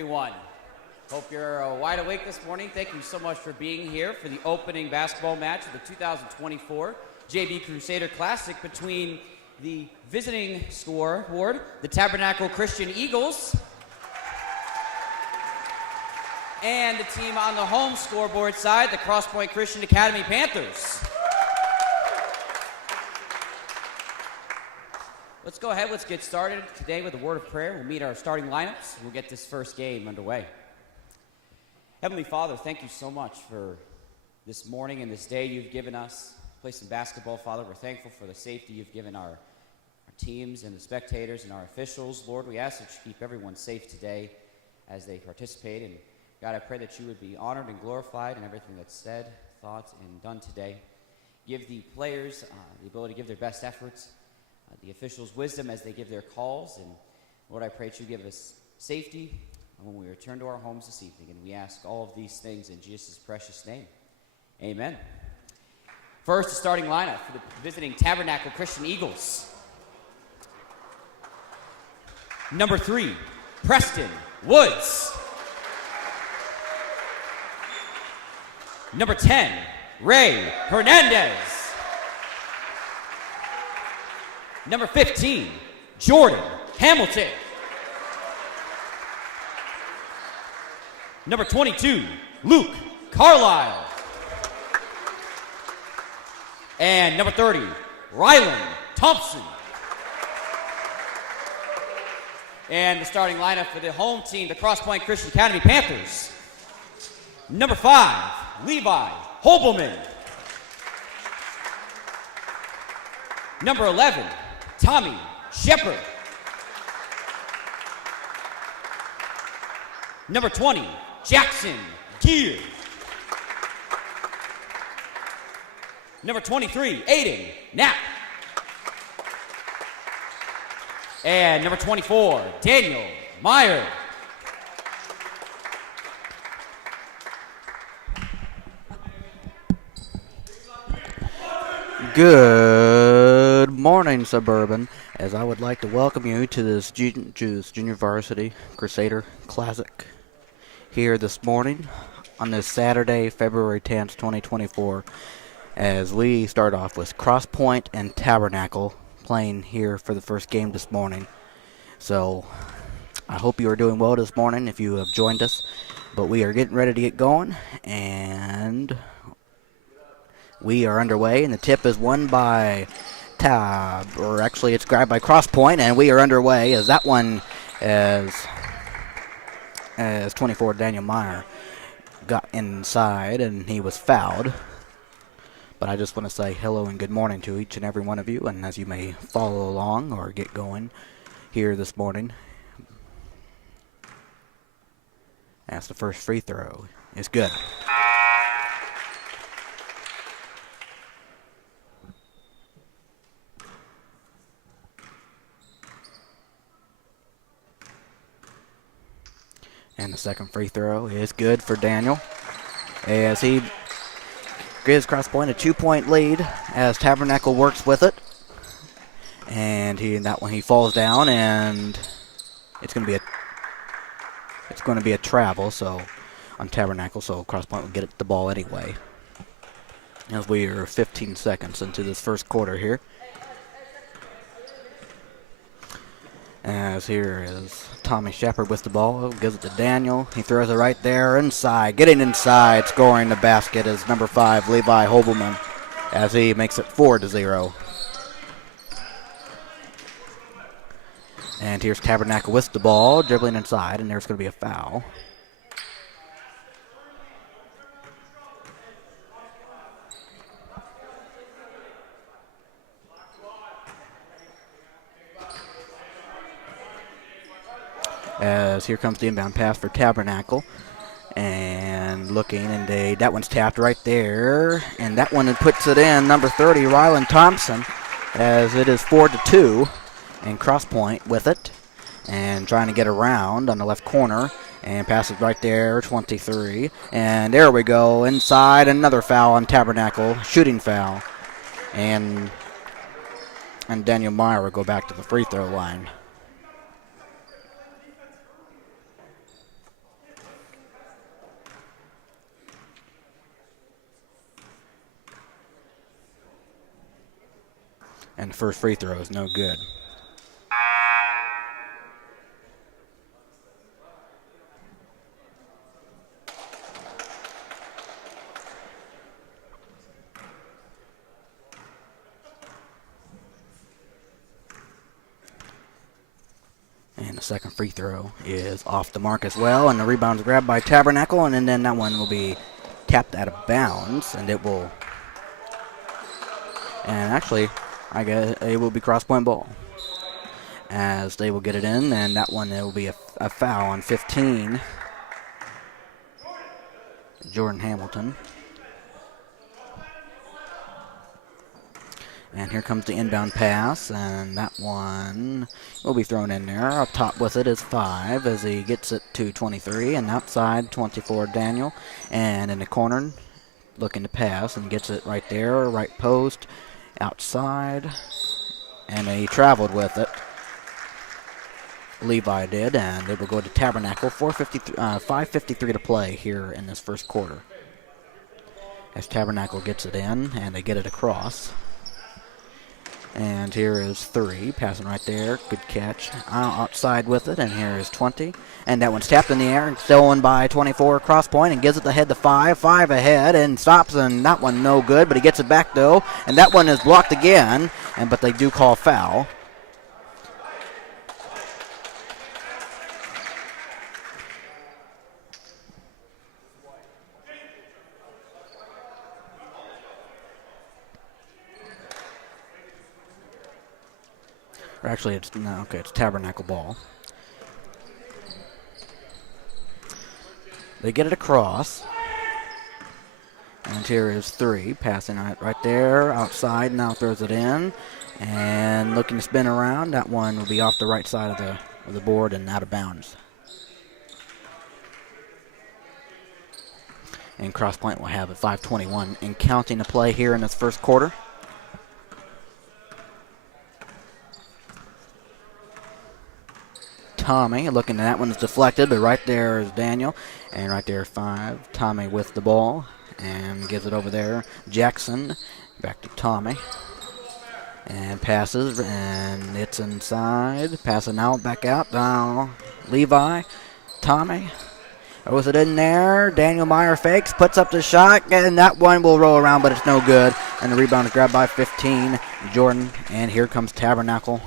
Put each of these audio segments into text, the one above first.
Everyone, hope you're wide awake this morning. Thank you so much for being here for the opening basketball match of the 2024 JV Crusader Classic between the visiting scoreboard, the Tabernacle Christian Eagles, and the team on the home scoreboard side, the Crosspointe Christian Academy Panthers. Let's go ahead, let's get started today with a word of prayer. We'll meet our starting lineups, and we'll get this first game underway. Heavenly Father, thank you so much for this morning and this day you've given us. Play some basketball, Father. We're thankful for the safety you've given our teams and the spectators and our officials. Lord, we ask that you keep everyone safe today as they participate. And God, I pray that you would be honored and glorified in everything that's said, thought, and done today. Give the players the ability to give their best efforts, the officials wisdom as they give their calls. And Lord, I pray that you give us safety when we return to our homes this evening. And we ask all of these things in Jesus' precious name. Amen. First, the starting lineup for the visiting Tabernacle Christian Eagles. Number 3, Preston Woods. Number 10, Ray Hernandez. Number 15, Jordan Hamilton. Number 22, Luke Carlisle. And number 30, Rylan Thompson. And the starting lineup for the home team, the Crosspointe Christian Academy Panthers. Number 5, Levi Hobelman. Number 11, Tommy Shepard. Number 20, Jackson Gear. Number 23, Aiden Knapp. And number 24, Daniel Meyer. Good morning, Suburban, as I would like to welcome you to this Junior Varsity Crusader Classic here this morning on this Saturday, February 10th, 2024, as we start off with Crosspointe and Tabernacle playing here for the first game this morning. So I hope you are doing well this morning if you have joined us, but we are getting ready to get going, and we are underway, and the tip is won by it's grabbed by Crosspointe, and we are underway as that one as 24 Daniel Meyer got inside and he was fouled. But I just want to say hello and good morning to each and every one of you, and as you may follow along or get going here this morning, as the first free throw is good. And the second free throw is good for Daniel, as he gives Crosspointe a 2-point lead as Tabernacle works with it. And that one he falls down, and it's going to be a travel so on Tabernacle, so Crosspointe will get the ball anyway. As we are 15 seconds into this first quarter here. As here is Tommy Shepard with the ball, gives it to Daniel. He throws it right there inside. Getting inside, scoring the basket is number 5, Levi Hobelman, as he makes it 4-0. And here's Tabernacle with the ball, dribbling inside, and there's going to be a foul. As here comes the inbound pass for Tabernacle, and looking, and that one's tapped right there, and that one puts it in, number 30, Rylan Thompson, as it is 4-2, and Crosspointe with it, and trying to get around on the left corner, and passes right there, 23, and there we go, inside, another foul on Tabernacle, shooting foul, and Daniel Meyer will go back to the free throw line. And the first free throw is no good. And the second free throw is off the mark as well, and the rebound's grabbed by Tabernacle, and then that one will be tapped out of bounds, and it will, and actually, I guess it will be Crosspointe ball as they will get it in, and that one it will be a foul on 15, Jordan Hamilton. And here comes the inbound pass, and that one will be thrown in there. Up top with it is 5 as he gets it to 23, and outside 24 Daniel. And in the corner, looking to pass, and gets it right there, right post, outside. And he traveled with it. Levi did, and it will go to Tabernacle. 5:53 to play here in this first quarter. As Tabernacle gets it in, and they get it across. And here is 3, passing right there. Good catch. Outside with it, and here is 20. And that one's tapped in the air, and stolen by 24, Crosspointe, and gives it ahead to 5. 5 ahead, and stops, and that one no good, but he gets it back, though. And that one is blocked again, but they do call foul. Or actually, it's Tabernacle ball. They get it across. And here is 3, passing right there, outside, now throws it in. And looking to spin around. That one will be off the right side of the board and out of bounds. And Crosspointe will have it 5:21 and counting to play here in this first quarter. Tommy looking, that one's deflected, but right there is Daniel, and right there 5. Tommy with the ball and gives it over there. Jackson back to Tommy and passes, and it's inside. Passing out, back out. Now Levi, Tommy. Was it in there? Daniel Meyer fakes, puts up the shot, and that one will roll around, but it's no good. And the rebound is grabbed by 15, Jordan, and here comes Tabernacle.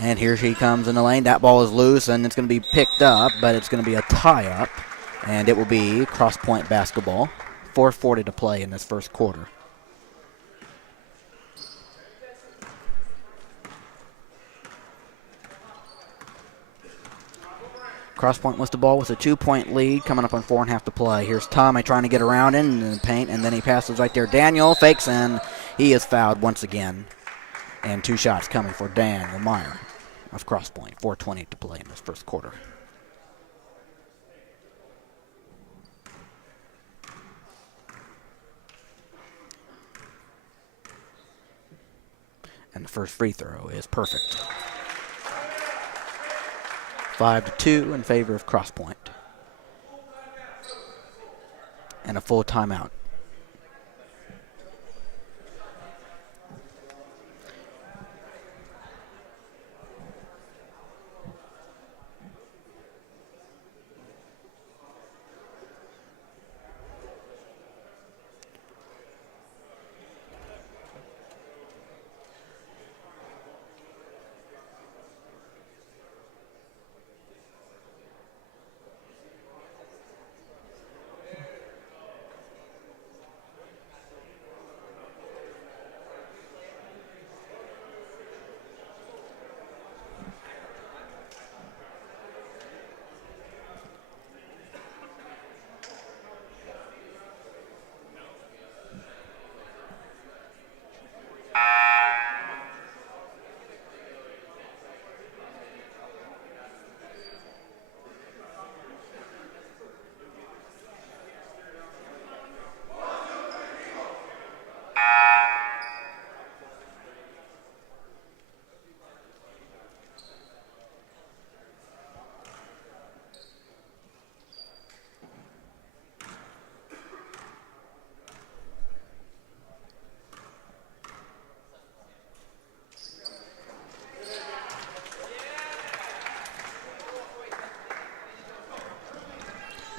And here she comes in the lane. That ball is loose, and it's going to be picked up, but it's going to be a tie-up, and it will be Crosspointe basketball. 4:40 to play in this first quarter. Crosspointe wants the ball with a 2-point lead, coming up on 4.5 to play. Here's Tommy trying to get around in the paint, and then he passes right there. Daniel fakes, and he is fouled once again. And 2 shots coming for Daniel Meyer of Crosspointe. 4:20 to play in this first quarter. And the first free throw is perfect. 5-2 in favor of Crosspointe. And a full timeout.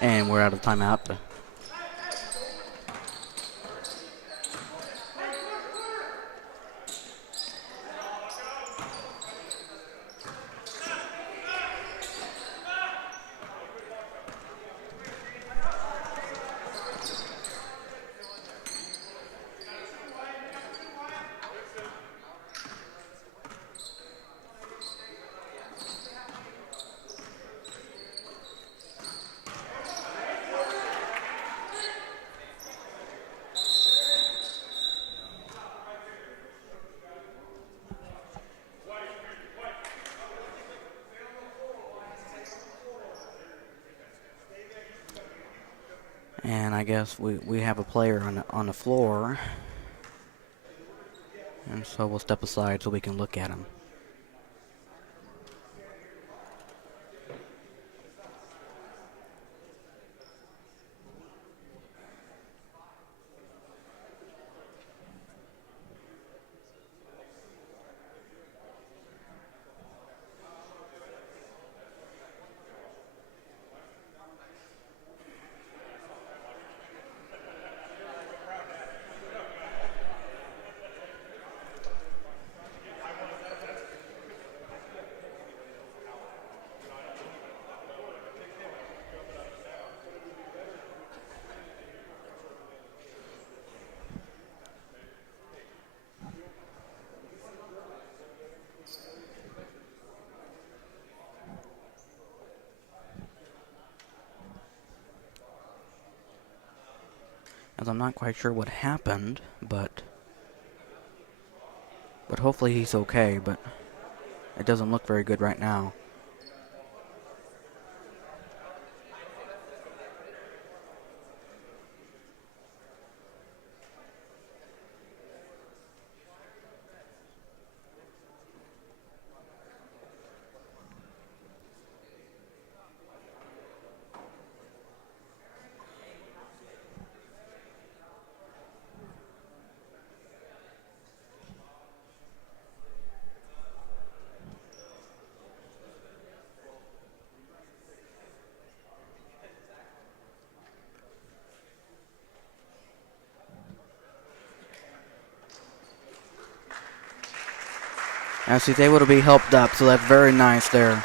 And we're out of timeout. And I guess we have a player on the floor. And so we'll step aside so we can look at him. As I'm not quite sure what happened, but hopefully he's okay, but it doesn't look very good right now. As he's able to be helped up, so that's very nice there.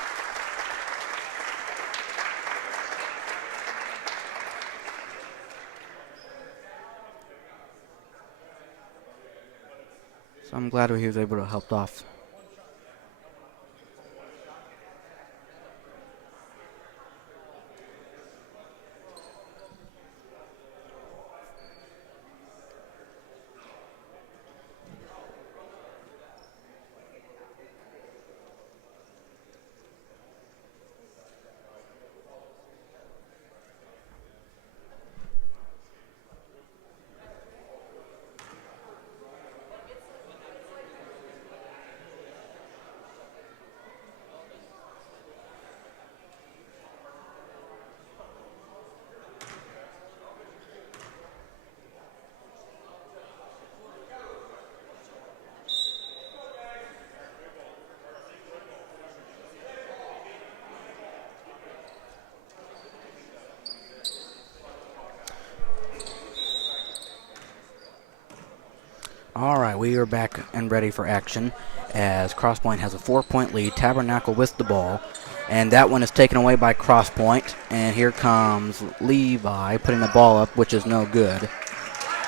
So I'm glad he was able to help off. All right, we are back and ready for action as Crosspointe has a 4-point lead. Tabernacle with the ball, and that one is taken away by Crosspointe. And here comes Levi putting the ball up, which is no good.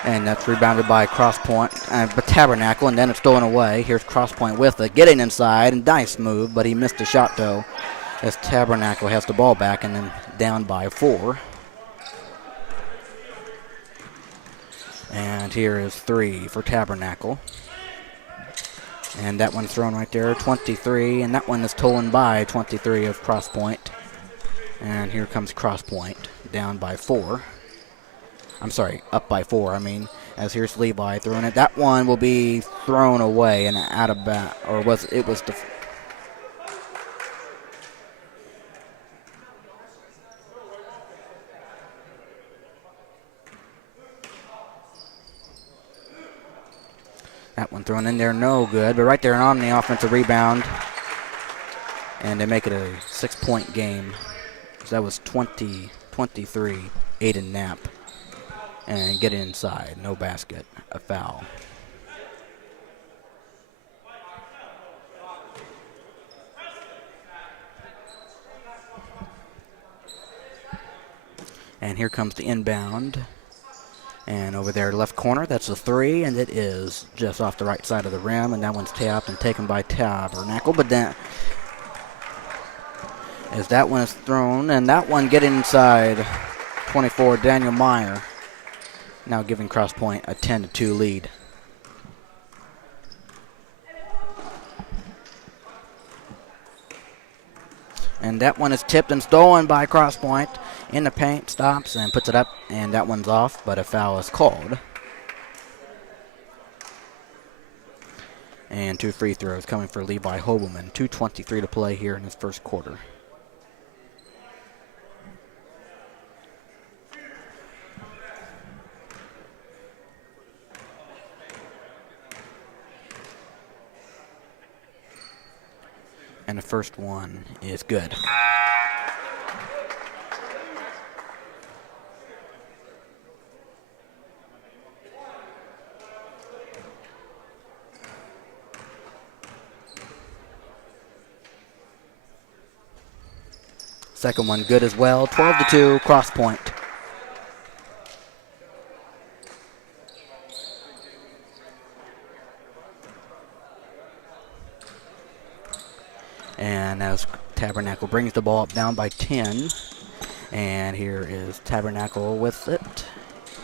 And that's rebounded by Crosspointe, but Tabernacle, and then it's stolen away. Here's Crosspointe with it, getting inside, and nice move, but he missed the shot though, as Tabernacle has the ball back and then down by 4. And here is 3 for Tabernacle. And that one's thrown right there, 23. And that one is stolen by 23 of Crosspointe. And here comes Crosspointe, down by 4. I'm sorry, up by 4, I mean. As here's Levi throwing it. That one will be thrown away and out of bounds. Or was it was the... That one thrown in there, no good. But right there on the offensive rebound. And they make it a 6-point game. So that was 20 23, Aiden Knapp. And get it inside. No basket. A foul. And here comes the inbound. And over there, left corner, that's a three, and it is just off the right side of the rim, and that one's tapped and taken by Tabernacle. But then, as that one is thrown, and that one getting inside, 24, Daniel Meyer, now giving Crosspointe a 10-2 lead. And that one is tipped and stolen by Crosspointe. In the paint, stops and puts it up, and that one's off, but a foul is called. And 2 free throws coming for Levi Hobelman. 2:23 to play here in his first quarter. And the first one is good. Second one good as well. 12-2, Crosspointe. And as Tabernacle brings the ball up down by 10. And here is Tabernacle with it.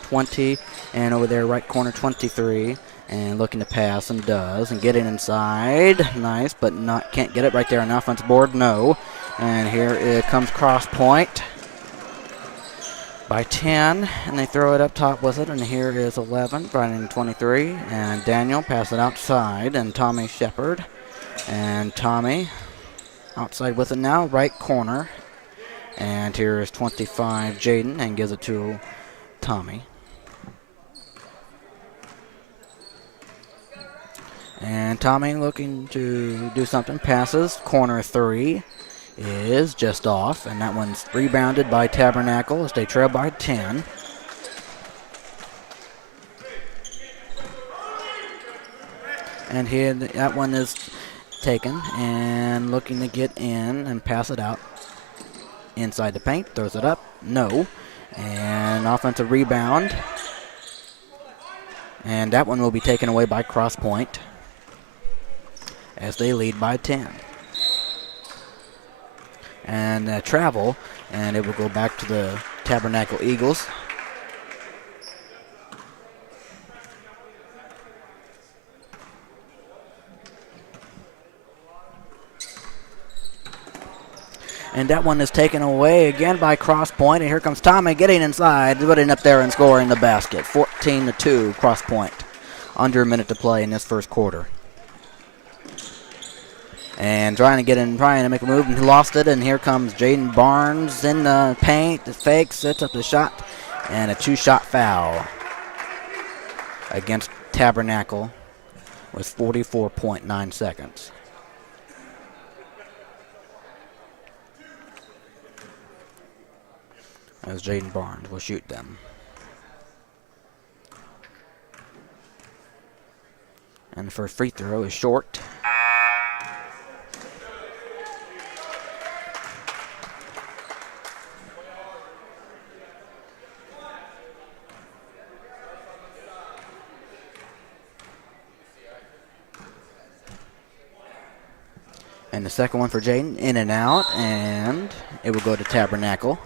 20. And over there, right corner, 23. And looking to pass and does. And getting inside. Nice, but can't get it right there on the offense board. No. And here it comes Crosspointe by 10. And they throw it up top with it. And here is 11, running 23. And Daniel pass it outside. And Tommy Shepard. And Tommy outside with it now, right corner. And here is 25, Jaden, and gives it to Tommy. And Tommy looking to do something, passes, corner 3 is just off, and that one's rebounded by Tabernacle as they trail by 10. And here that one is taken and looking to get in and pass it out inside the paint, throws it up, no, and offensive rebound, and that one will be taken away by Crosspointe as they lead by 10. And travel, and it will go back to the Tabernacle Eagles. And that one is taken away again by Crosspointe. And here comes Tommy getting inside, putting up there and scoring the basket. 14-2, Crosspointe. Under a minute to play in this first quarter. And trying to get in, trying to make a move, and he lost it. And here comes Jaden Barnes in the paint. The fake, sets up the shot, and a 2-shot foul against Tabernacle with 44.9 seconds. As Jaden Barnes will shoot them. And the first free throw is short. And the second one for Jaden, in and out, and it will go to Tabernacle.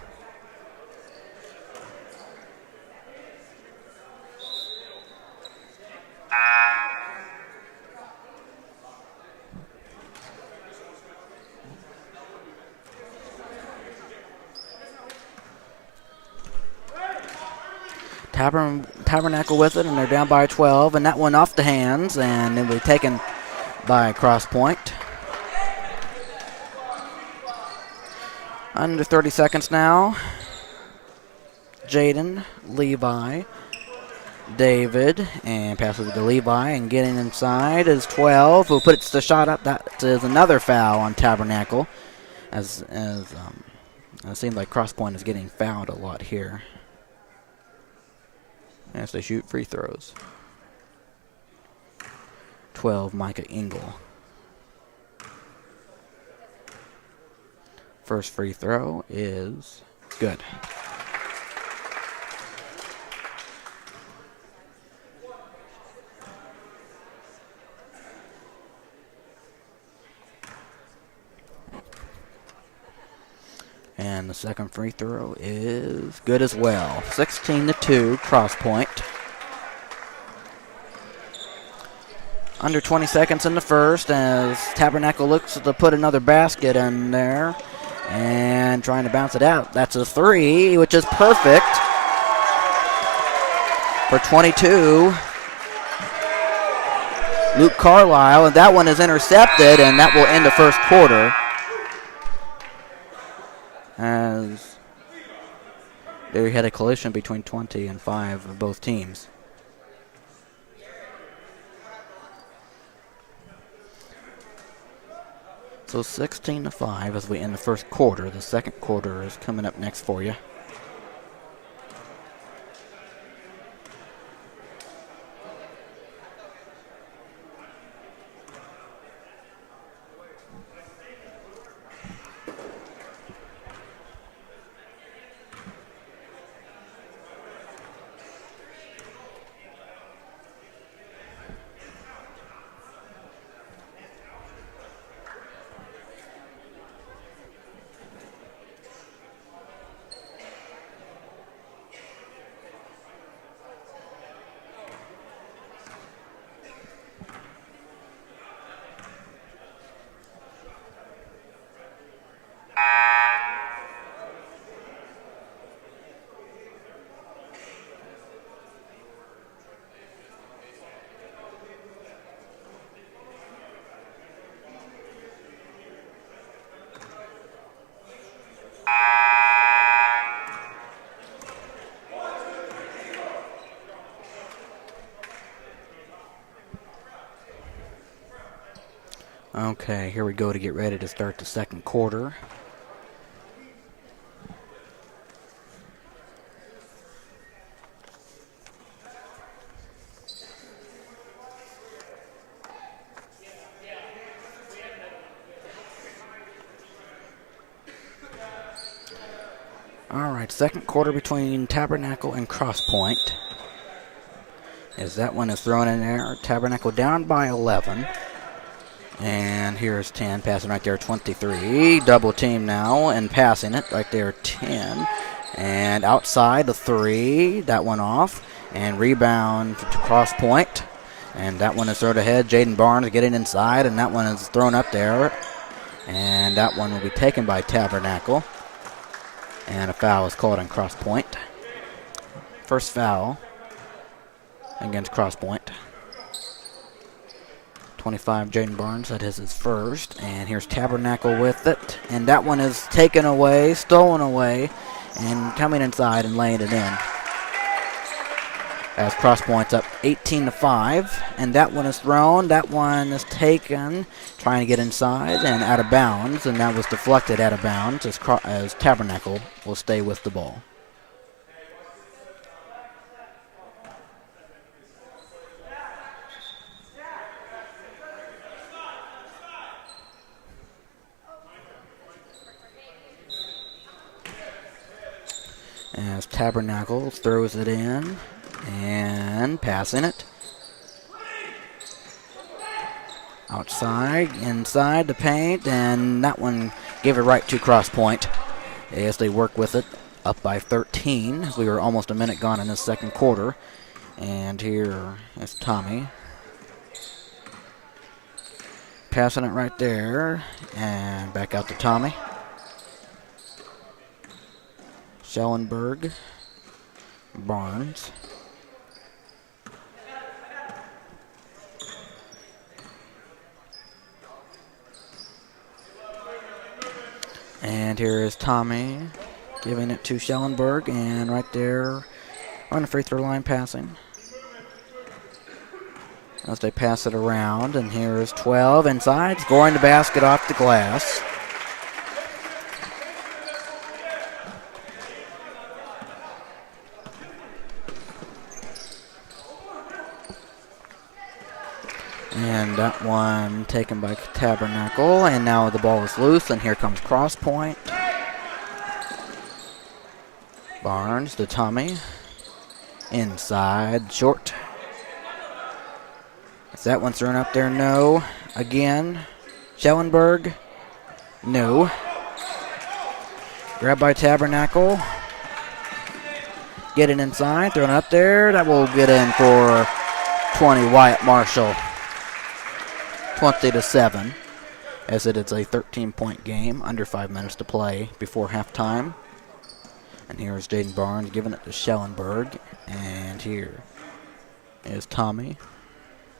Tabernacle with it, and they're down by 12, and that one off the hands, and it will be taken by Crosspointe. Under 30 seconds now. Jaden, Levi, David, and passes it to Levi, and getting inside is 12, who puts the shot up. That is another foul on Tabernacle, as It seems like Crosspointe is getting fouled a lot here as they shoot free throws. 12, Micah Engel. First free throw is good. And the second free throw is good as well. 16-2, Crosspointe. Under 20 seconds in the first as Tabernacle looks to put another basket in there and trying to bounce it out. That's a three, which is perfect for 22. Luke Carlisle, and that one is intercepted, and that will end the first quarter. As there had a collision between 20 and 5 of both teams. So 16-5 as we end the first quarter. The second quarter is coming up next for you. Okay, here we go to get ready to start the second quarter. All right, second quarter between Tabernacle and Crosspointe. As that one is thrown in there, Tabernacle down by 11. And here's 10, passing right there, 23. Double team now, and passing it right there, 10. And outside the 3, that one off. And rebound to Crosspointe. And that one is thrown ahead. Jaden Barnes getting inside, and that one is thrown up there. And that one will be taken by Tabernacle. And a foul is called on Crosspointe. First foul against Crosspointe. 25, Jaden Barnes, that is his first. And here's Tabernacle with it. And that one is taken away, stolen away, and coming inside and laying it in. As Crosspointe's up 18-5. And that one is thrown. That one is taken, trying to get inside and out of bounds. And that was deflected out of bounds as Tabernacle will stay with the ball. As Tabernacle throws it in and passing it. Outside, inside the paint, and that one gave it right to Crosspointe as they work with it, up by 13. We were almost a minute gone in the second quarter. And here is Tommy. Passing it right there, and back out to Tommy. Schellenberg, Barnes. And here is Tommy giving it to Schellenberg, and right there on the free throw line passing. As they pass it around, and here is 12 inside, scoring the basket off the glass. And that one taken by Tabernacle. And now the ball is loose, and here comes Crosspointe. Barnes to Tommy. Inside, short. Is that one thrown up there? No. Again. Schellenberg. No. Grabbed by Tabernacle. Get it inside. Thrown up there. That will get in for 20 Wyatt Marshall. 20-7. As it is a 13-point game. Under 5 minutes to play before halftime. And here is Jaden Barnes giving it to Schellenberg. And here is Tommy.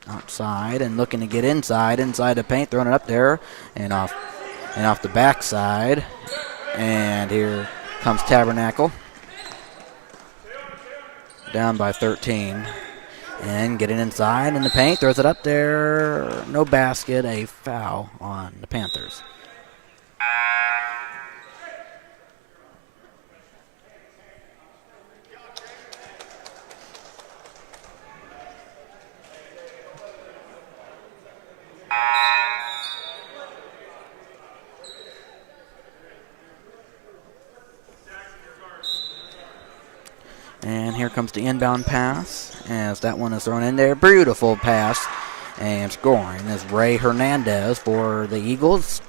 Outside and looking to get inside the paint, throwing it up there and off the backside. And here comes Tabernacle. Down by 13. And getting inside in the paint, throws it up there. No basket, a foul on the Panthers. And here comes the inbound pass as that one is thrown in there. Beautiful pass. And scoring is Ray Hernandez for the Eagles.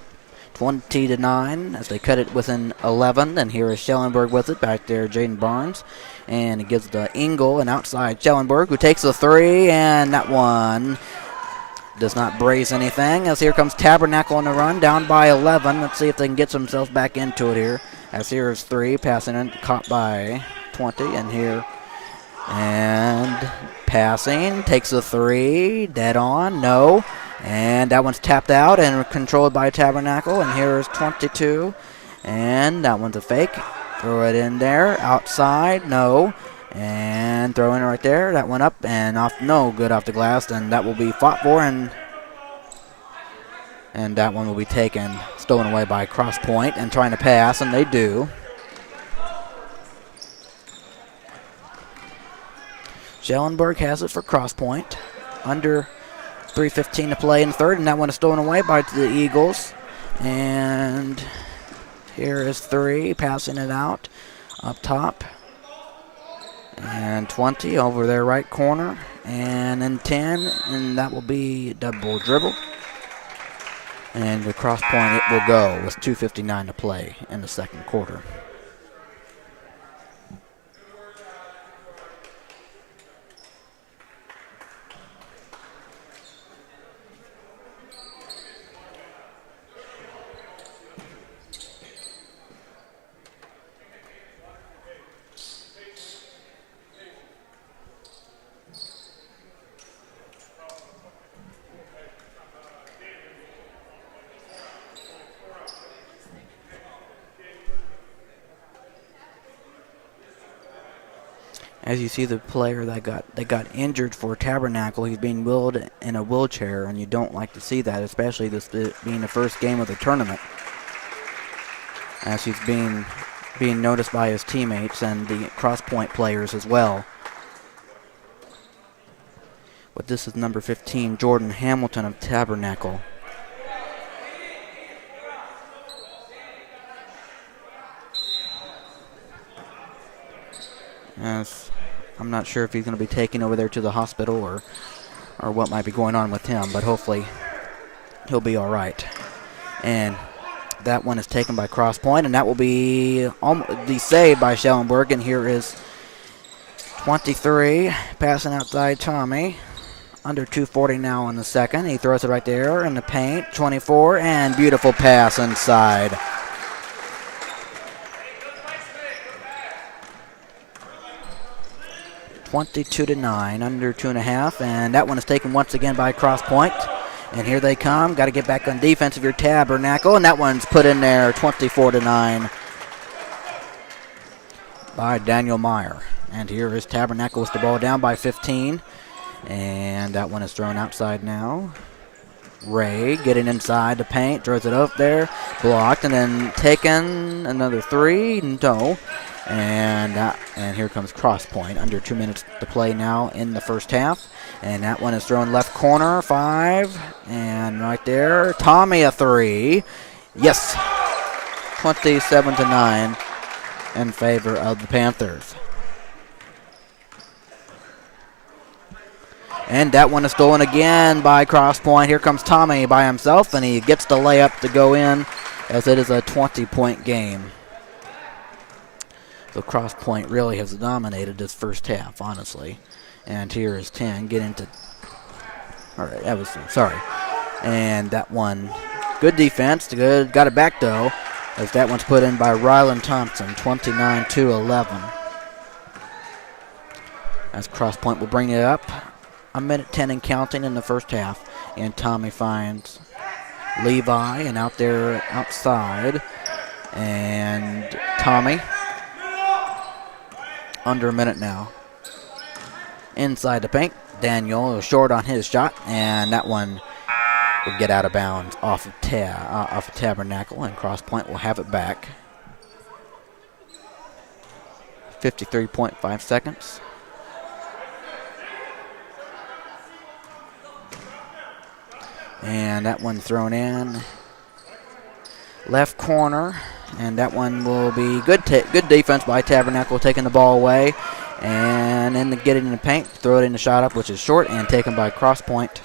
20-9 as they cut it within 11. And here is Schellenberg with it. Back there, Jaden Barnes. And he gives the Engel and outside Schellenberg, who takes the three. And that one does not brace anything as here comes Tabernacle on the run. Down by 11. Let's see if they can get themselves back into it here. As here is three. Passing in. Caught by 20, and here and passing, takes a three, dead on, no, and that one's tapped out and controlled by Tabernacle. And here is 22, and that one's a fake, throw it in there, outside, no, and throw in right there, that one up and off, no good off the glass, and that will be fought for, and that one will be taken, stolen away by Crosspointe and trying to pass, and they do. Schellenberg has it for Crosspointe. Under 3:15 to play in the third, and that one is stolen away by the Eagles. And here is three, passing it out up top. And 20 over their right corner. And then 10, and that will be double dribble. And the Crosspointe it will go with 2:59 to play in the second quarter. As you see the player that got injured for Tabernacle, he's being wheeled in a wheelchair, and you don't like to see that, especially this being the first game of the tournament. As he's being noticed by his teammates and the Crosspointe players as well. But this is number 15, Jordan Hamilton of Tabernacle. As I'm not sure if he's going to be taken over there to the hospital or what might be going on with him, but hopefully he'll be all right. And that one is taken by Crosspointe, and that will be saved by Schellenberg. And here is 23, passing outside Tommy. Under 2:40 now in the second. He throws it right there in the paint. 24, and beautiful pass inside. (22-9), under 2.5, and that one is taken once again by Crosspointe. And here they come. Got to get back on defense of your Tabernacle, and that one's put in there, 24-9 by Daniel Meyer. And here is Tabernacle with the ball down by 15, and that one is thrown outside now. Ray getting inside the paint, throws it up there, blocked, and then taken another three. No. And here comes Crosspointe. Under 2 minutes to play now in the first half. And that one is thrown left corner, 5. And right there, Tommy a three. Yes. 27-9 in favor of the Panthers. And that one is stolen again by Crosspointe. Here comes Tommy by himself, and he gets the layup to go in as it is a 20-point game. So Crosspointe really has dominated this first half, honestly. And here is 10 getting to... All right, that was... Sorry. And that one, good defense. Good. Got it back, though, as that one's put in by Ryland Thompson, 29-11. As Crosspointe will bring it up. A minute 10 and counting in the first half. And Tommy finds Levi, and out there outside. And Tommy... Under a minute now. Inside the paint. Daniel is short on his shot, and that one will get out of bounds off of Tabernacle, and Crosspointe will have it back. 53.5 seconds. And that one thrown in. Left corner. And that one will be good defense by Tabernacle, taking the ball away. And then get it in the paint, throw it in the shot up, which is short, and taken by Crosspointe.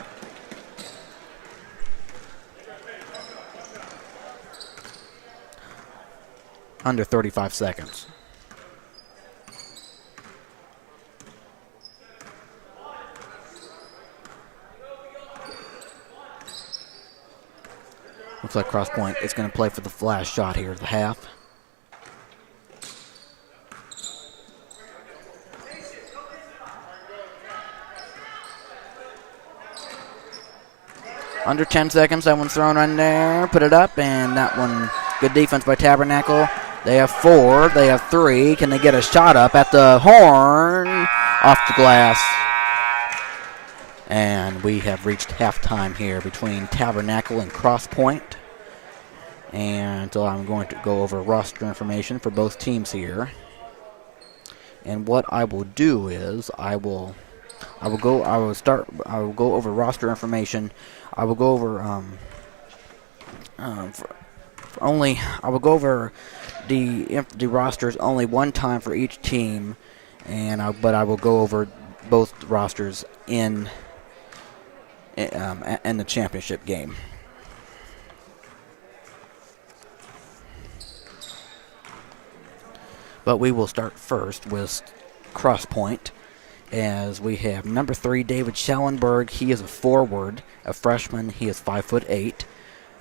Under 35 seconds. Looks like Crosspointe is going to play for the flash shot here at the half. Under 10 seconds, that one's thrown in there. Put it up, and that one, good defense by Tabernacle. They have 4, they have 3. Can they get a shot up at the horn? Off the glass. And we have reached halftime here between Tabernacle and Crosspointe. And so I'm going to go over roster information for both teams here. And what I will do is I will go over roster information. I will go over the rosters only one time for each team, but I will go over both rosters in the championship game. But we will start first with Crosspointe, as we have number 3, David Schellenberg. He is a forward, a freshman. He is 5'8".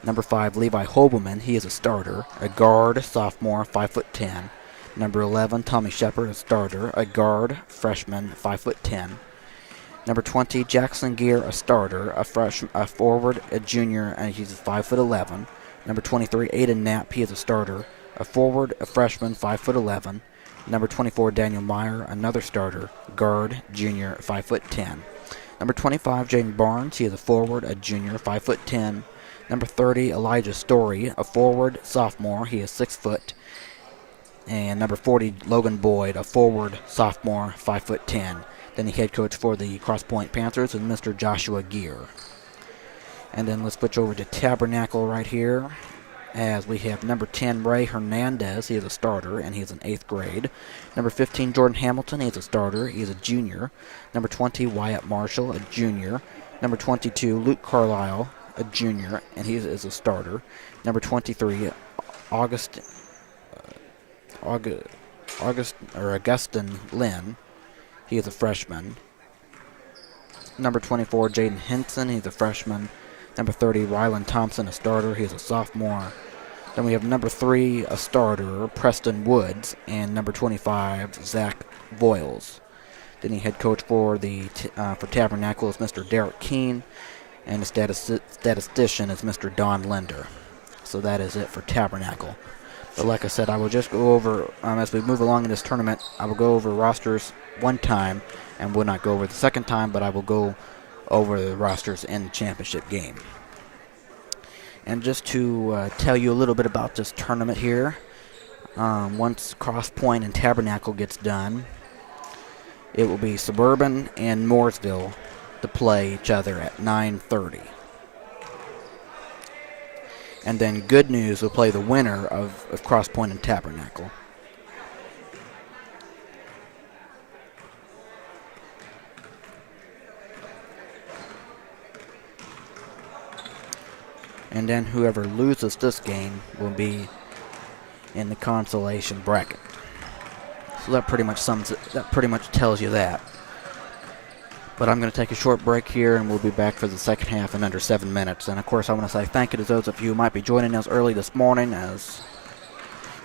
Number 5, Levi Hobelman. He is a starter, a guard, sophomore, 5'10". Number 11, Tommy Shepard, a starter, a guard, freshman, 5'10". Number 20, Jackson Gear, a starter, a forward, a junior, and he's 5'11". Number 23, Aiden Knapp. He is a starter, a forward, a freshman, 5'11". Number 24, Daniel Meyer, another starter, guard, junior, 5'10". Number 25, Jaden Barnes. He is a forward, a junior, 5'10". Number 30, Elijah Story, a forward, sophomore. He is 6 foot. And number 40, Logan Boyd, a forward, sophomore, 5'10". Then the head coach for the Crosspointe Panthers is Mr. Joshua Gear. And then let's switch over to Tabernacle right here, as we have number 10, Ray Hernandez. He is a starter, and he is in 8th grade. Number 15, Jordan Hamilton. He is a starter. He is a junior. Number 20, Wyatt Marshall, a junior. Number 22, Luke Carlisle, a junior, and he is a starter. Number 23, Augustin Lynn. He is a freshman. Number 24, Jaden Henson. He's a freshman. Number 30, Ryland Thompson, a starter. He is a sophomore. Then we have number 3, a starter, Preston Woods, and number 25, Zach Voiles. Then the head coach for Tabernacle is Mr. Derek Keene, and the statistician is Mr. Don Linder. So that is it for Tabernacle. But like I said, I will just go over, as we move along in this tournament, I will go over rosters one time, and will not go over the second time, but I will go over the rosters in the championship game. And just to tell you a little bit about this tournament here, once Crosspointe and Tabernacle gets done, it will be Suburban and Mooresville to play each other at 9:30. And then Good News will play the winner of Crosspointe and Tabernacle. And then whoever loses this game will be in the consolation bracket. So that pretty much tells you that. But I'm going to take a short break here, and we'll be back for the second half in under 7 minutes. And of course, I want to say thank you to those of you who might be joining us early this morning as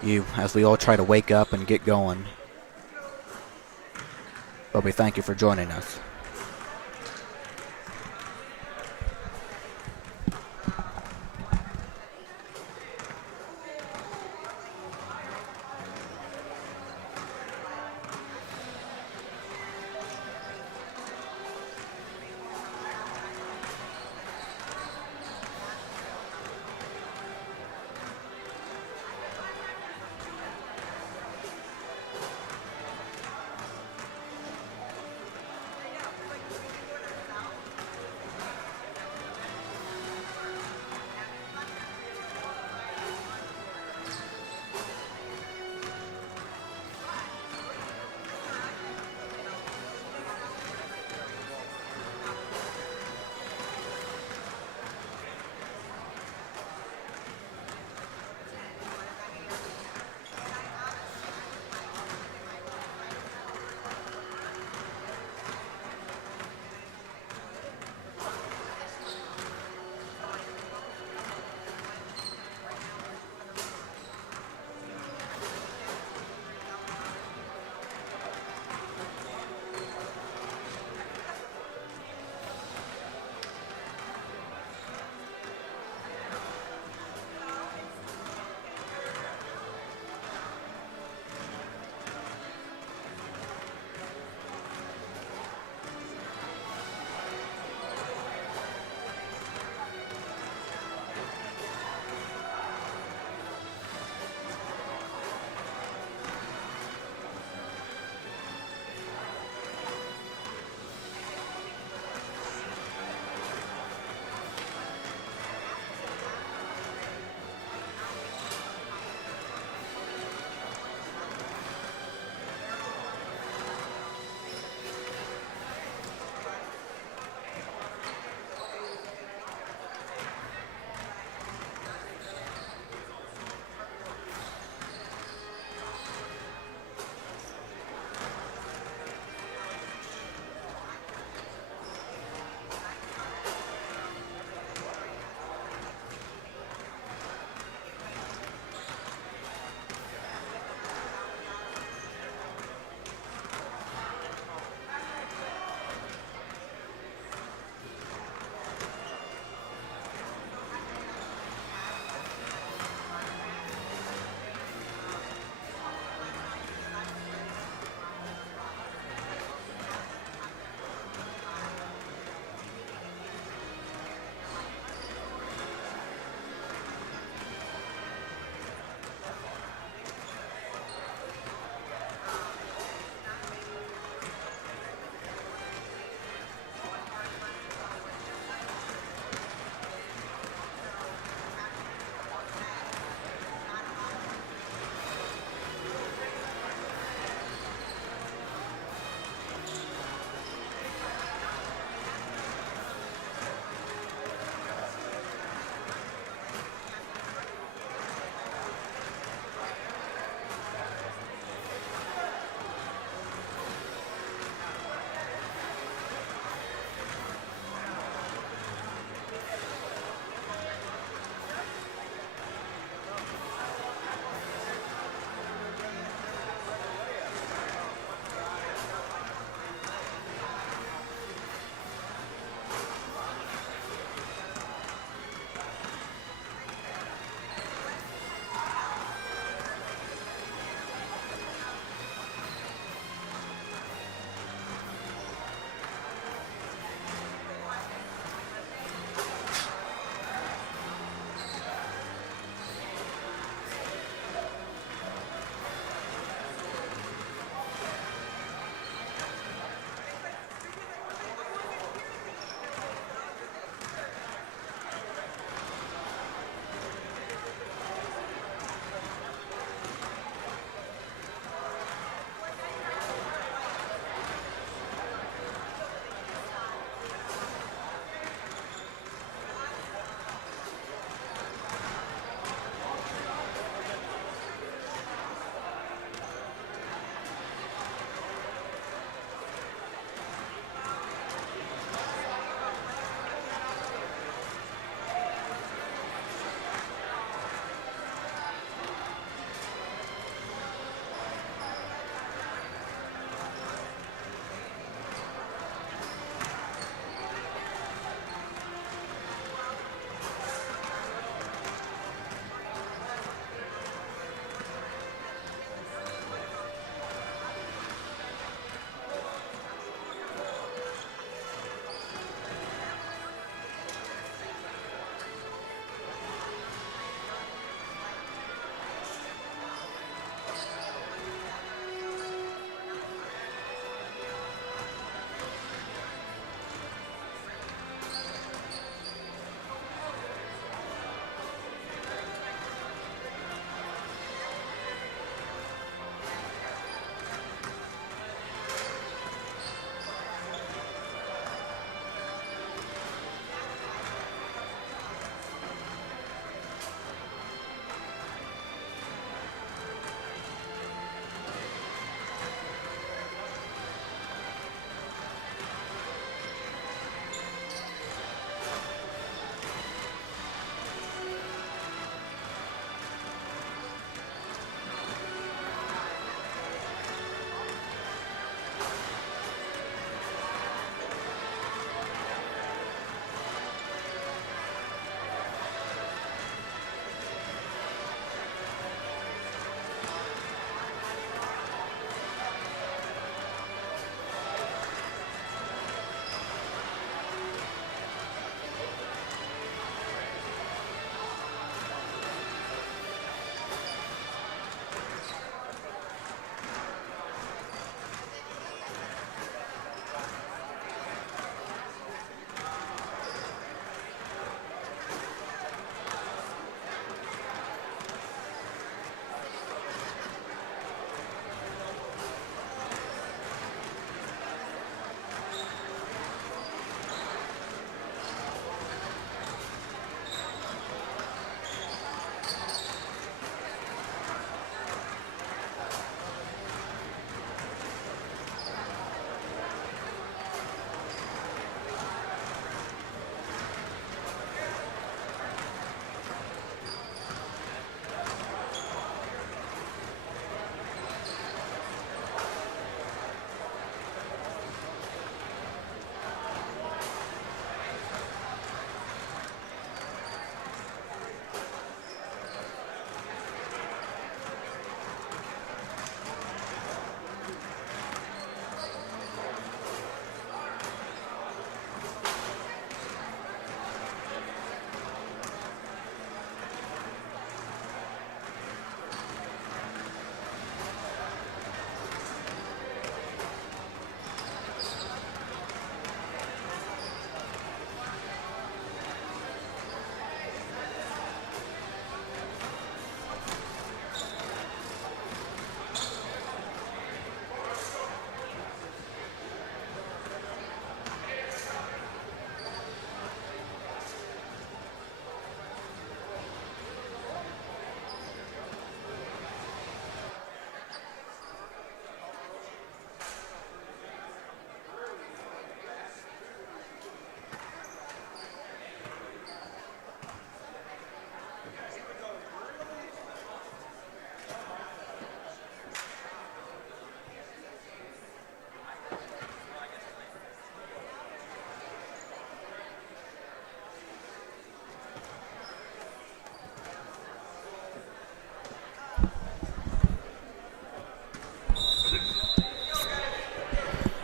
we all try to wake up and get going. But we thank you for joining us.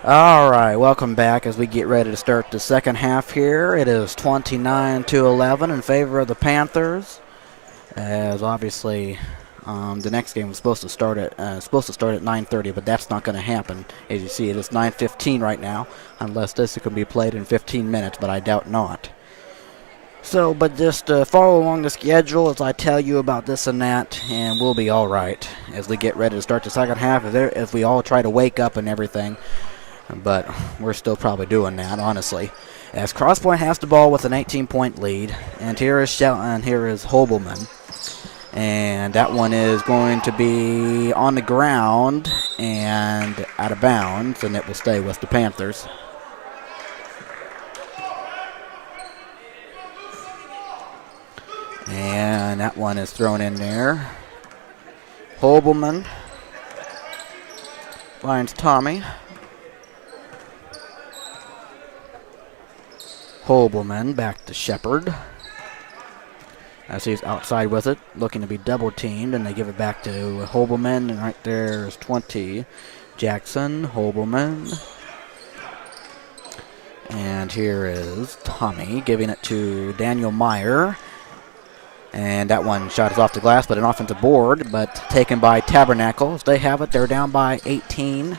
All right, welcome back as we get ready to start the second half here. It is 29-11 in favor of the Panthers, as obviously the next game was supposed to start at 9:30, but that's not going to happen. As you see, it is 9:15 right now, unless this can be played in 15 minutes, but I doubt not. So, but just follow along the schedule as I tell you about this and that, and we'll be all right as we get ready to start the second half, as we all try to wake up and everything. But we're still probably doing that, honestly. As Crosspointe has the ball with an 18-point lead, and here is Hobelman. And that one is going to be on the ground and out of bounds, and it will stay with the Panthers. And that one is thrown in there. Hobelman finds Tommy. Hobelman back to Shepard. As he's outside with it, looking to be double teamed, and they give it back to Hobelman, and right there is 20. Jackson, Hobelman. And here is Tommy giving it to Daniel Meyer. And that one shot is off the glass, but an offensive board, but taken by Tabernacle. As they have it, they're down by 18.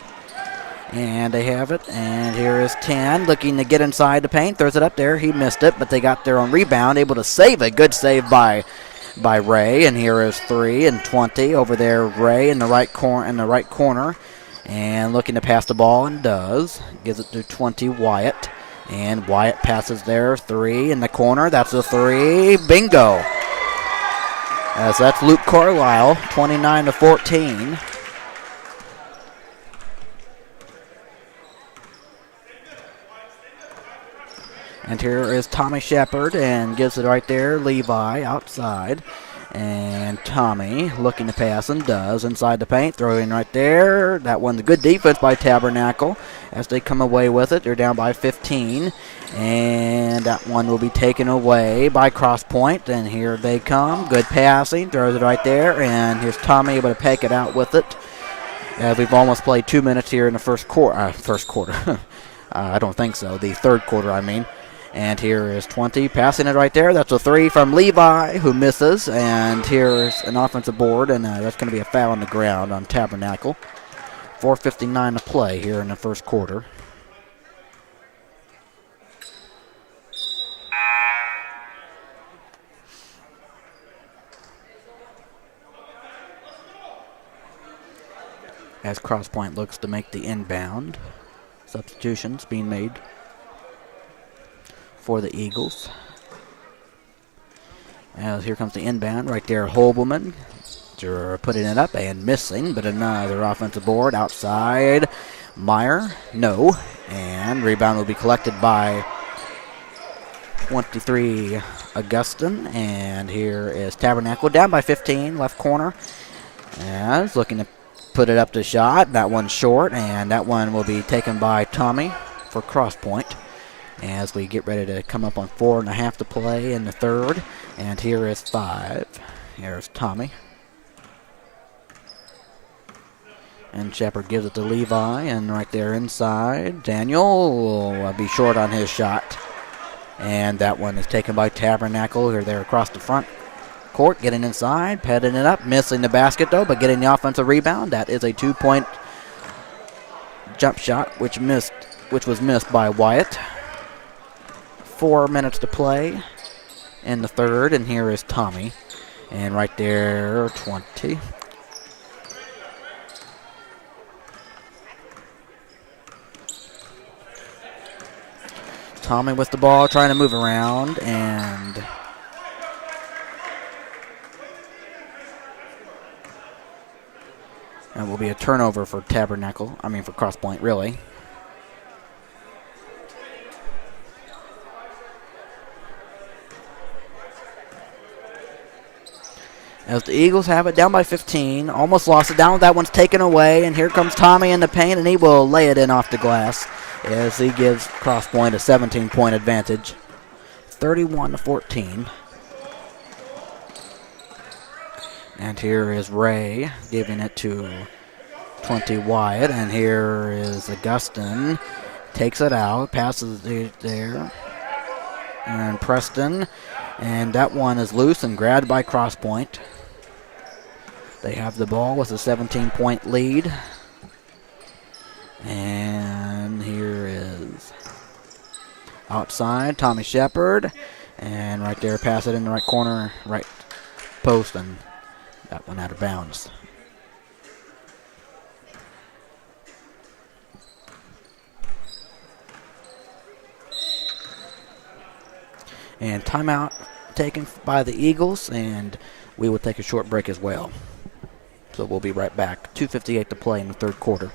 And they have it, and here is 10, looking to get inside the paint, throws it up there. He missed it, but they got their own rebound, able to save it. Good save by Ray, and here is 3 and 20 over there. Ray in the right corner, and looking to pass the ball, and does. Gives it to 20 Wyatt, and Wyatt passes there. 3 in the corner. That's a 3. Bingo. So that's Luke Carlisle, 29-14. And here is Tommy Shepard, and gives it right there. Levi outside. And Tommy looking to pass, and does. Inside the paint, throw in right there. That one's a good defense by Tabernacle as they come away with it. They're down by 15. And that one will be taken away by Crosspointe. And here they come. Good passing. Throws it right there. And here's Tommy able to peg it out with it. We've almost played 2 minutes here in the first quarter. I don't think so. The third quarter, I mean. And here is 20, passing it right there. That's a 3 from Levi, who misses. And here's an offensive board, and that's going to be a foul on the ground on Tabernacle. 4:59 to play here in the first quarter. As Crosspointe looks to make the inbound. Substitutions being made for the Eagles. As here comes the inbound right there. Hobelman putting it up and missing, but another offensive board outside. Meyer, no. And rebound will be collected by 23 Augustin. And here is Tabernacle down by 15, left corner. As looking to put it up to shot. That one's short, and that one will be taken by Tommy for Crosspointe. As we get ready to come up on 4.5 to play in the third. And here is 5. Here's Tommy. And Shepard gives it to Levi, and right there inside, Daniel will be short on his shot. And that one is taken by Tabernacle. Here there across the front court, getting inside, petting it up, missing the basket though, but getting the offensive rebound. That is a 2-point jump shot, which was missed by Wyatt. 4 minutes to play in the third, and here is Tommy. And right there, 20. Tommy with the ball, trying to move around, and that will be a turnover for for Crosspointe, really. As the Eagles have it down by 15, almost lost it down. That one's taken away, and here comes Tommy in the paint, and he will lay it in off the glass as he gives Crosspointe a 17-point advantage, 31-14. And here is Ray giving it to 20 wide, and here is Augustine. Takes it out, passes it there. And Preston, and that one is loose and grabbed by Crosspointe. They have the ball with a 17-point lead. And here is outside Tommy Shepard, and right there, pass it in the right corner, right post, and that one out of bounds. And timeout taken by the Eagles, and we will take a short break as well. So we'll be right back. 2:58 to play in the third quarter.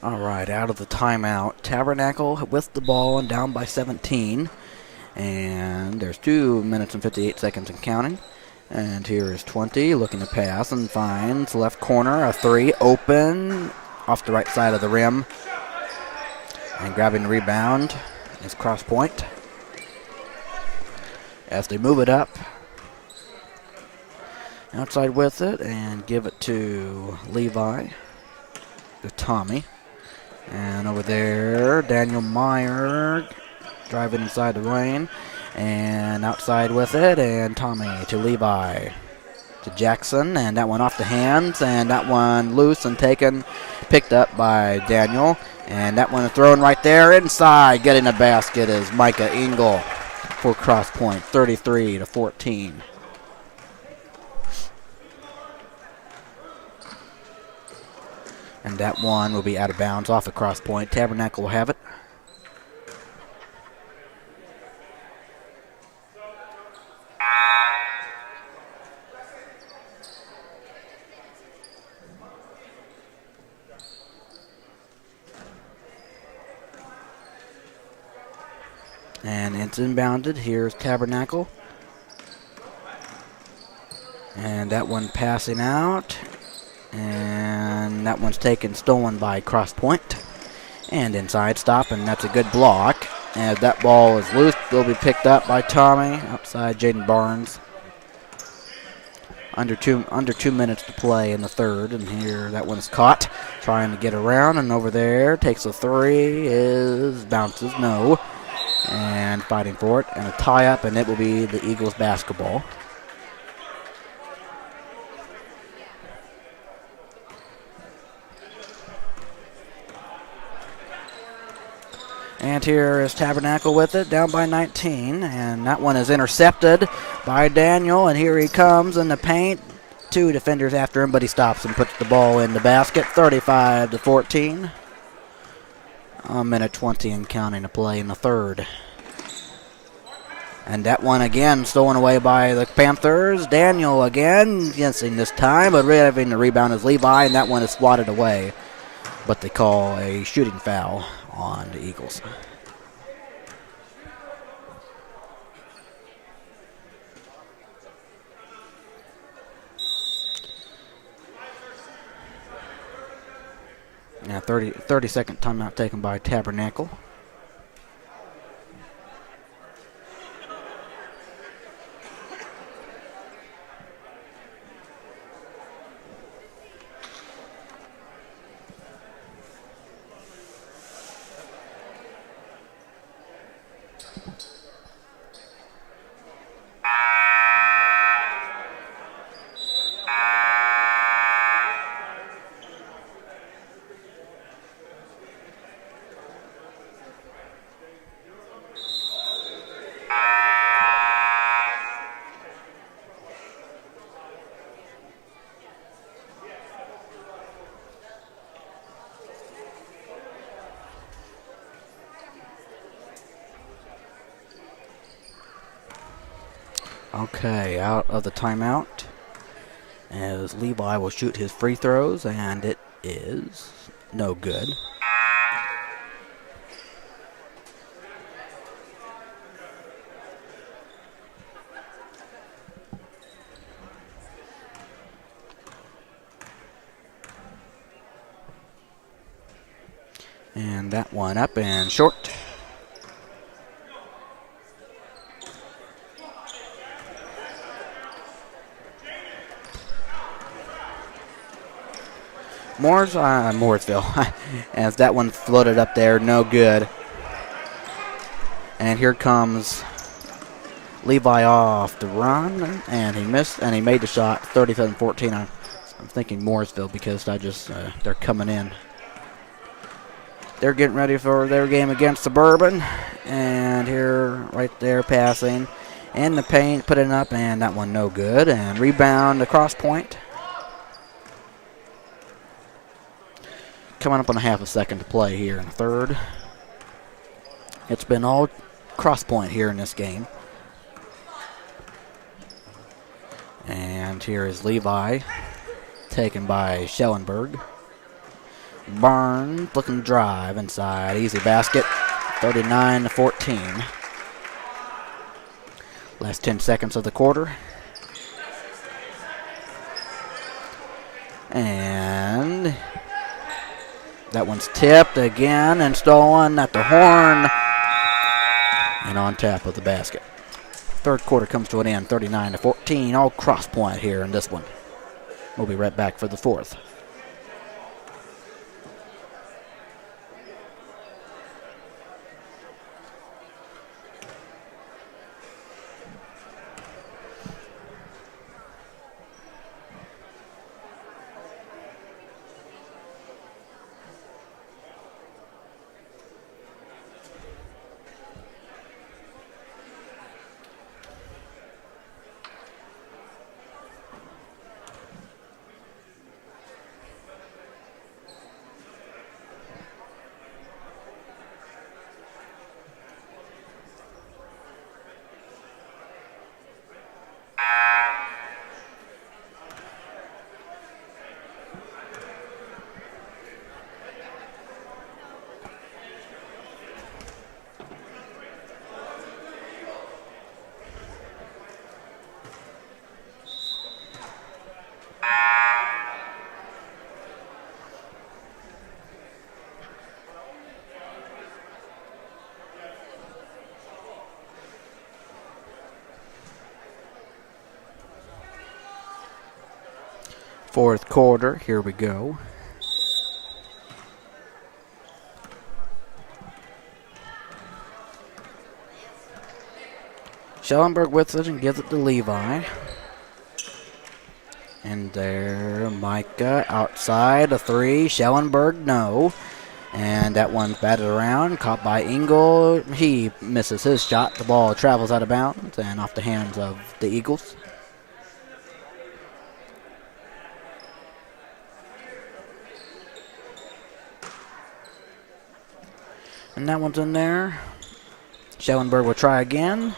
All right, out of the timeout. Tabernacle with the ball and down by 17. And there's 2 minutes and 58 seconds and counting. And here is 20 looking to pass and finds left corner, a three open off the right side of the rim. And grabbing the rebound is Crosspointe. As they move it up, outside with it and give it to Levi, to Tommy. And over there, Daniel Meyer driving inside the lane. And outside with it, and Tommy to Levi, to Jackson. And that one off the hands, and that one loose and taken, picked up by Daniel. And that one thrown right there inside. Getting the basket is Micah Engel for Crosspointe, 33-14. And that one will be out of bounds off of Crosspointe. Tabernacle will have it. And it's inbounded. Here's Tabernacle. And that one passing out. And that one's stolen by Crosspointe. And inside stop, and that's a good block. As that ball is loose, will be picked up by Tommy. Outside Jaden Barnes. Under two minutes to play in the third. And here that one's caught. Trying to get around, and over there takes a three. Bounces, no. And fighting for it. And a tie-up, and it will be the Eagles basketball. And here is Tabernacle with it, down by 19. And that one is intercepted by Daniel. And here he comes in the paint. 2 defenders after him, but he stops and puts the ball in the basket. 35-14. A minute 20 and counting to play in the third. And that one again stolen away by the Panthers. Daniel again, guessing this time, but having the rebound is Levi, and that one is swatted away. But they call a shooting foul on the Eagles. Now 30-second timeout taken by Tabernacle. Okay, out of the timeout as Levi will shoot his free throws, and it is no good. And that one up and short. Mooresville, as that one floated up there, no good. And here comes Levi off the run, and he missed, and he made the shot, 37-14. I'm thinking Mooresville because they're coming in. They're getting ready for their game against Suburban, and here, right there, passing in the paint, put it up, and that one no good. And rebound to Crosspointe. Coming up on a half a second to play here in the third. It's been all Crosspointe here in this game. And here is Levi, taken by Schellenberg. Barnes looking to drive inside. Easy basket, 39-14. Last 10 seconds of the quarter. And that one's tipped again and stolen at the horn and on top of the basket. Third quarter comes to an end, 39-14. All Crosspointe here in this one. We'll be right back for the fourth. Fourth quarter, here we go. Schellenberg with it and gives it to Levi. And there, Micah outside, a three. Schellenberg, no. And that one's batted around, caught by Engel. He misses his shot. The ball travels out of bounds and off the hands of the Eagles. And that one's in there. Schellenberg will try again.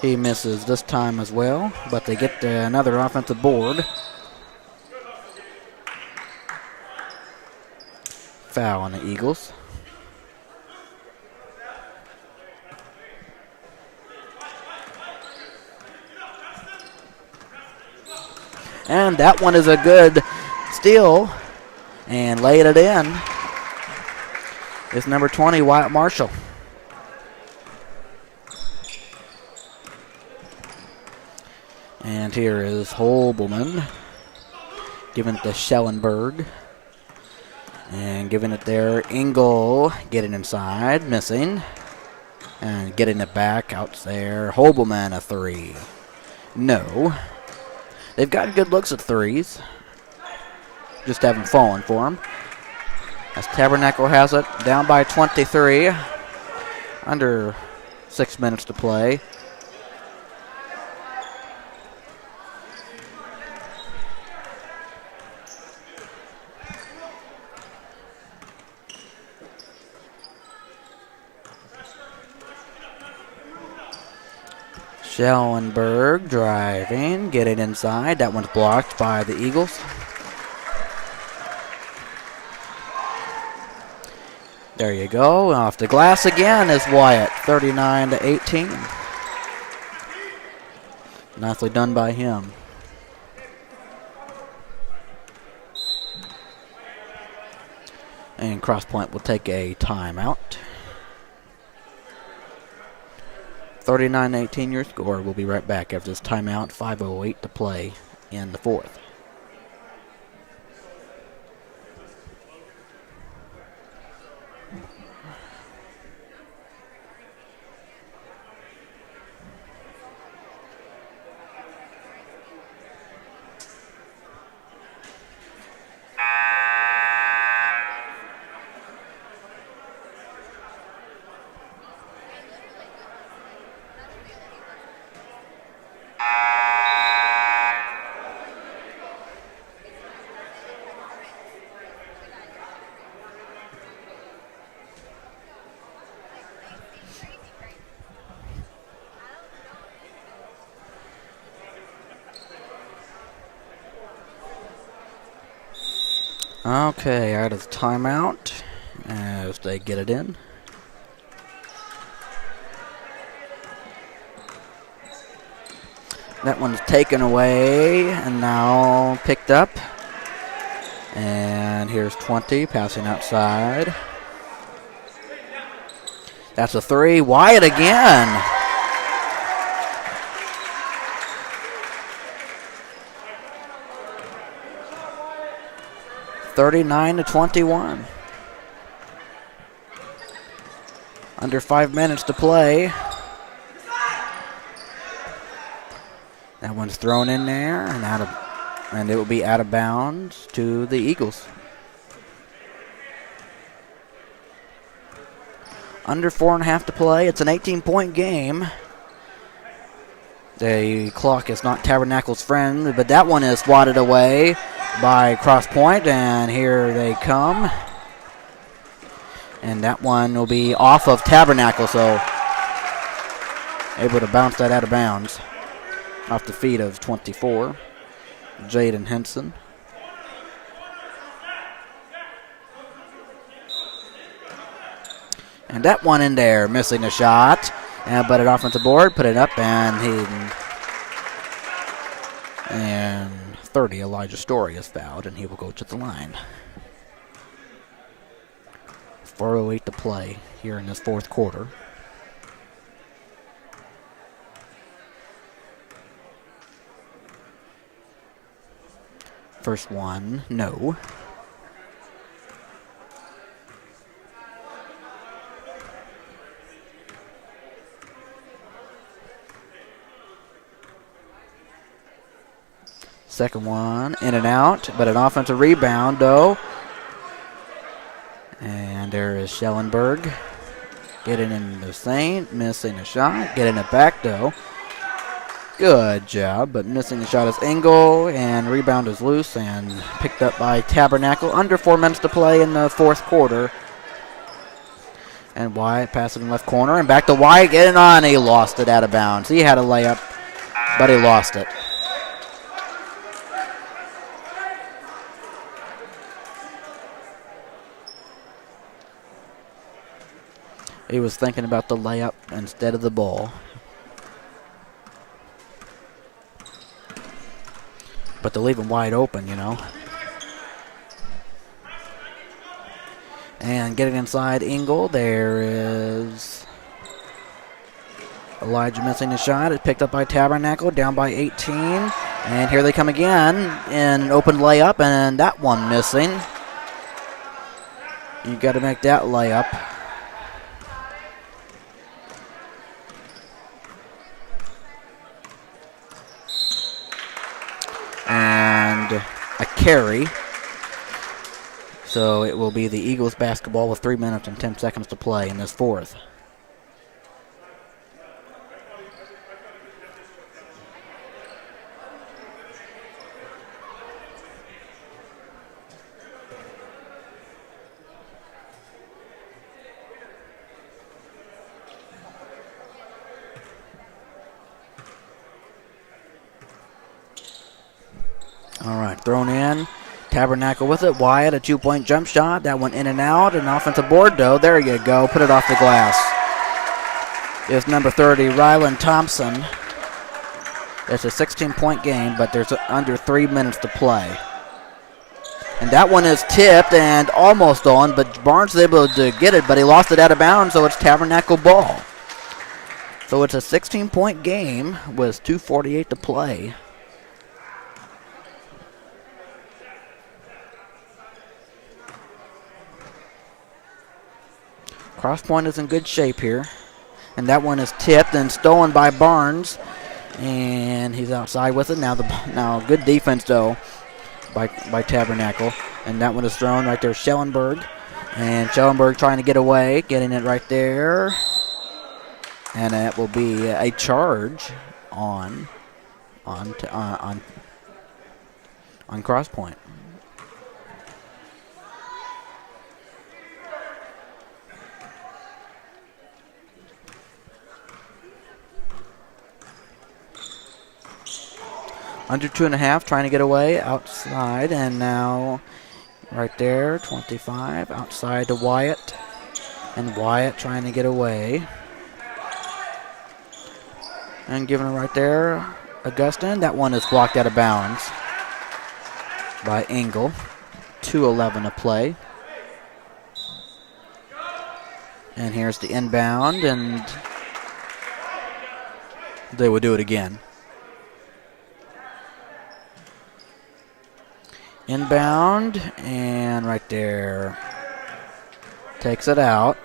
He misses this time as well, but they get another offensive board. Foul on the Eagles. And that one is a good steal and laid it in. It's number 20, Wyatt Marshall. And here is Holbelman giving it to Schellenberg. And giving it there, Engel getting inside, missing. And getting it back out there. Holbelman a three. No. They've gotten good looks at threes. Just haven't fallen for them. As Tabernacle has it, down by 23. Under 6 minutes to play. Schellenberg driving, getting inside. That one's blocked by the Eagles. There you go. Off the glass again is Wyatt, 39-18. Nicely done by him. And Crosspointe will take a timeout. 39-18 your score. We'll be right back after this timeout. 5:08 to play in the fourth. Okay, out of timeout as they get it in. That one's taken away and now picked up. And here's 20 passing outside. That's a three. Wyatt again. (39-21). Under 5 minutes to play. That one's thrown in there and it will be out of bounds to the Eagles. Under 4.5 to play. It's an 18-point game. The clock is not Tabernacle's friend, but that one is swatted away by Crosspointe, and here they come. And that one will be off of Tabernacle, so able to bounce that out of bounds. Off the feet of 24, Jaden Henson. And that one in there, missing a shot. But an offensive board, put it up, and 30, Elijah Story is fouled, and he will go to the line. 4:08 to play here in this fourth quarter. First one, no. Second one, in and out, but an offensive rebound, though. And there is Schellenberg getting in the Saint, missing a shot, getting it back, though. Good job, but missing the shot is Engel, and rebound is loose and picked up by Tabernacle. Under 4 minutes to play in the fourth quarter. And Wyatt passing in left corner, and back to Wyatt, getting on. He lost it out of bounds. He had a layup, but he lost it. He was thinking about the layup instead of the ball. But to leave him wide open, you know. And getting inside Engel, there is Elijah missing the shot. It's picked up by Tabernacle, down by 18. And here they come again in an open layup, and that one missing. You got to make that layup. And a carry. So it will be the Eagles basketball with 3 minutes and 10 seconds to play in this fourth. thrown in. Tabernacle with it. Wyatt, a 2-point jump shot. That went in and out. An offensive board, though. There you go. Put it off the glass. Is number 30, Rylan Thompson. It's a 16-point game, but there's under 3 minutes to play. And that one is tipped and almost on, but Barnes is able to get it, but he lost it out of bounds, so it's Tabernacle ball. So it's a 16-point game with 2:48 to play. Crosspointe is in good shape here. And that one is tipped and stolen by Barnes. And he's outside with it. Now good defense, though, by Tabernacle. And that one is thrown right there, Schellenberg. And Schellenberg trying to get away, getting it right there. And that will be a charge on Crosspointe. Under 2.5, trying to get away outside, and now right there, 25, outside to Wyatt. And Wyatt trying to get away. And giving it right there, Augustine. That one is blocked out of bounds by Engel. 2:11 to play. And here's the inbound, and they will do it again. Inbound, and right there, takes it out.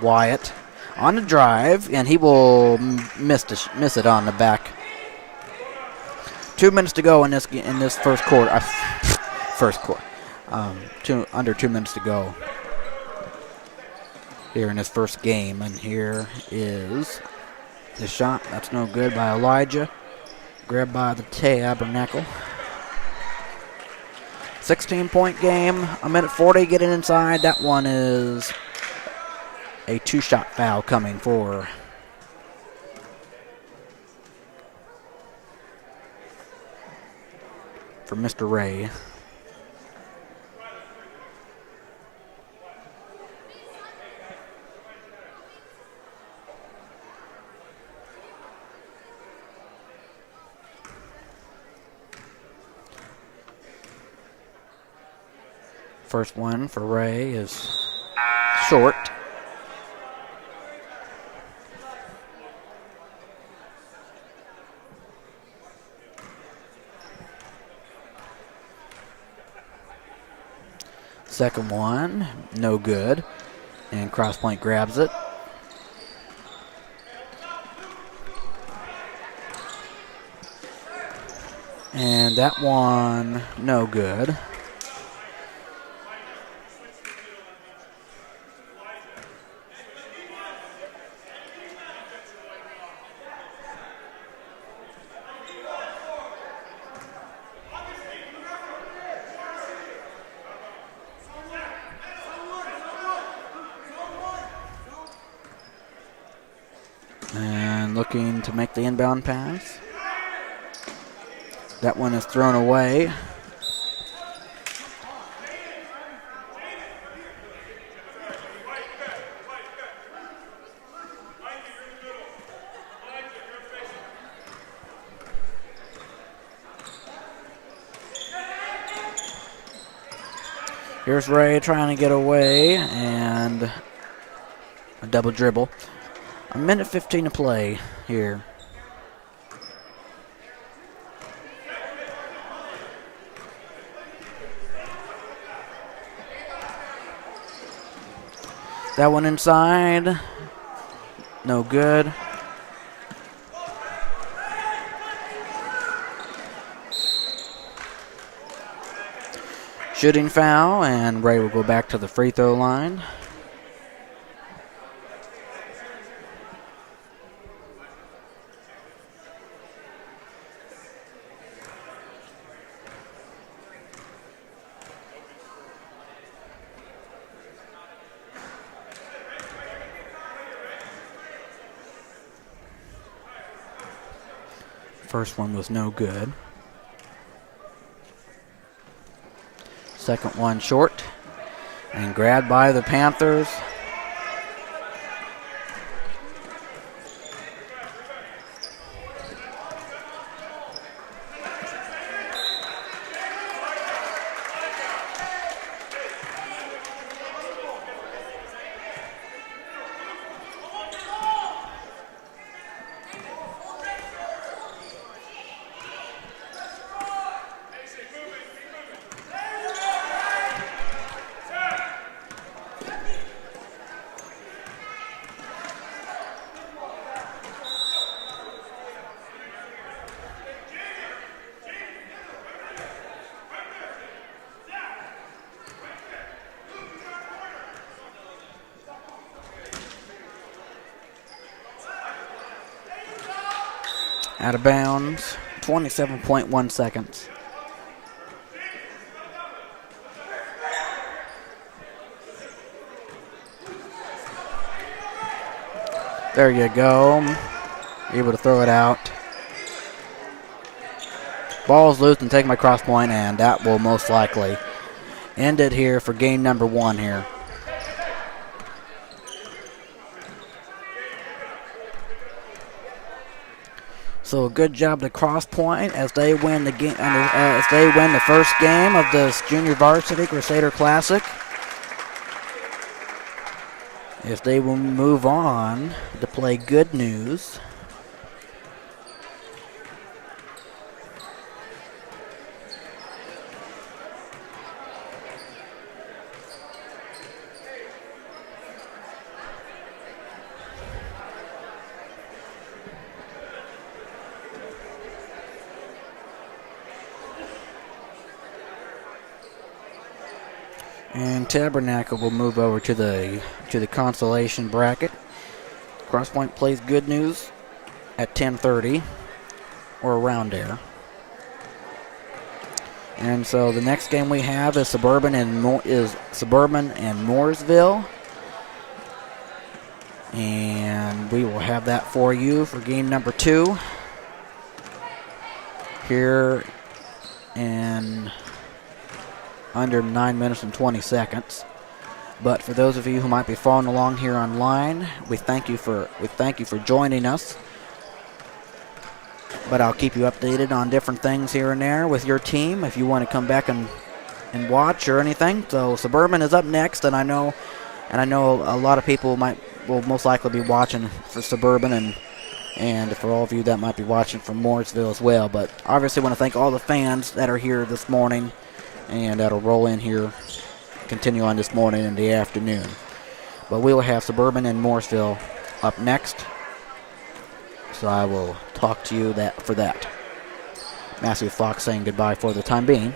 Wyatt on the drive, and he will miss it on the back. 2 minutes to go in this first quarter. Under 2 minutes to go here in this first game, and here is the shot. That's no good by Elijah. Grabbed by the Tabernacle. 16-point game, 1:40 getting inside. That one is a 2-shot foul coming for Mr. Ray. First one for Ray is short. Second one, no good. And Crosspointe grabs it. And that one, no good. And looking to make the inbound pass. That one is thrown away. Here's Ray trying to get away, and a double dribble. 1:15 to play here. That one inside, no good. Shooting foul, and Ray will go back to the free throw line. First one was no good. Second one short and grabbed by the Panthers. Out of bounds, 27.1 seconds. There you go. Able to throw it out. Ball's loose and taken by Crosspointe, and that will most likely end it here for game number 1 here. So good job to Crosspointe as they win the game, as they win the first game of this Junior Varsity Crusader Classic. As they will move on to play Good News. And Tabernacle will move over to the consolation bracket. Crosspointe plays Good News at 10:30 or around there. And so the next game we have is Suburban and Mooresville. And we will have that for you for game number 2 here in under 9 minutes and 20 seconds. But for those of you who might be following along here online, we thank you for joining us. But I'll keep you updated on different things here and there with your team if you want to come back and watch or anything. So Suburban is up next, and I know a lot of people will most likely be watching for Suburban, and for all of you that might be watching from Mooresville as well. But obviously want to thank all the fans that are here this morning, and that'll roll in here, continue on this morning and the afternoon. But we will have Suburban and Mooresville up next, so I will talk to you for that. Matthew Fox saying goodbye for the time being,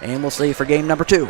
and we'll see you for game number 2.